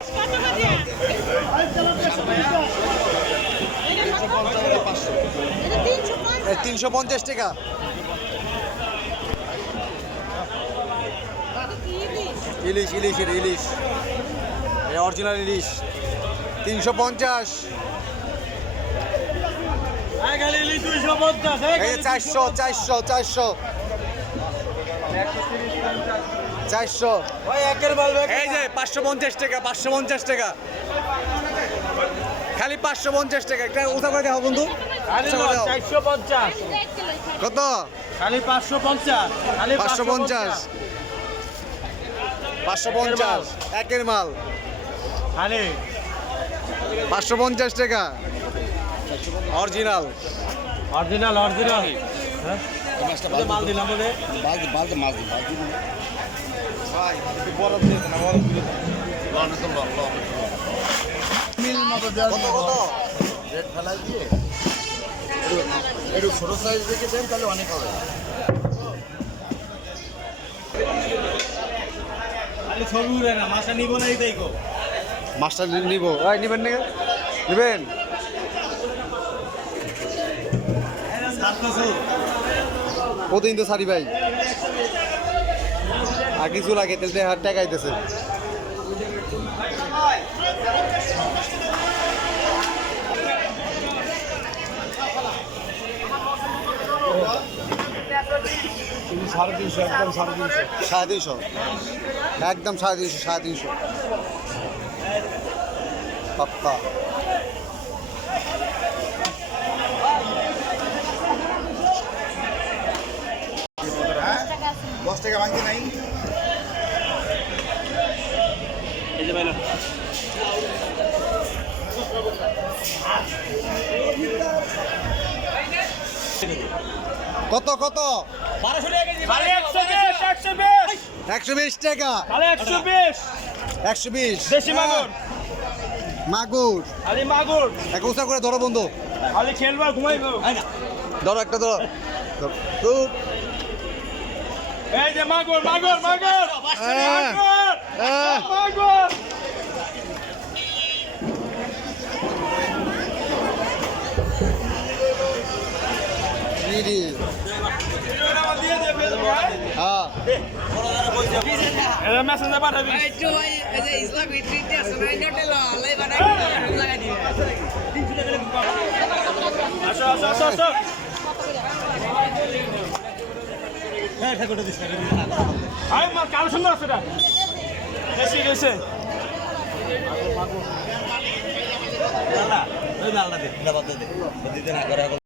350 টাকা। ইলিশ ইলিশ এটা ইলিশ, এটা অরিজিনাল ইলিশ। 350। 400 400 400 400। এই যে 550 টাকা, 550 টাকা, খালি 550 টাকা। একটা উঠা করে দেখো বন্ধু। 450 কত? খালি 550 খালি 550 550 একের মাল খালি 550 টাকা অরিজিনাল। অরিজিনাল অরিজিনাল মাল দিলাম বলে কত কত? রেট ফেলাই দিয়ে একটু ছোট সাইজ দেখে দেন, তাহলে অনেক হবে। ছবি উড়ে না, মাছটা নিব না এটাই গো। মাছটা নিব। নিবেন না? নিবেন? প্রতিদিন তো সারি ভাই, আর কিছু লাগে তেলতে হাত টাকাইতেছে। সাড়ে তিনশো, একদম 350। 350 একদম 350 350 পাক্কা। হ্যাঁ 10 টাকা ভাঙতে নাই। এই যে ভাইলা কত কত? 1200 টাকা কেজি, খালি 120 120 টাকা, খালি 120 120 দেশি মাগুর, মাগুর। খালি মাগুর, এক উঁচা করে ধরো বন্ধু, খালি খেলবা ঘুমাইবো। ধরো একটা ধরো। ধর। এই যে মাগুর মাগুর মাগুর হ্যাঁ। মাগুর হ্যাঁ। মাগুর। ইরি। হ্যাঁ এটা মেসেজে পাঠাবি। আসো আসো আসো আসো। আরে মা কালো সুন্দর আছে এটা। বেশি গেছে।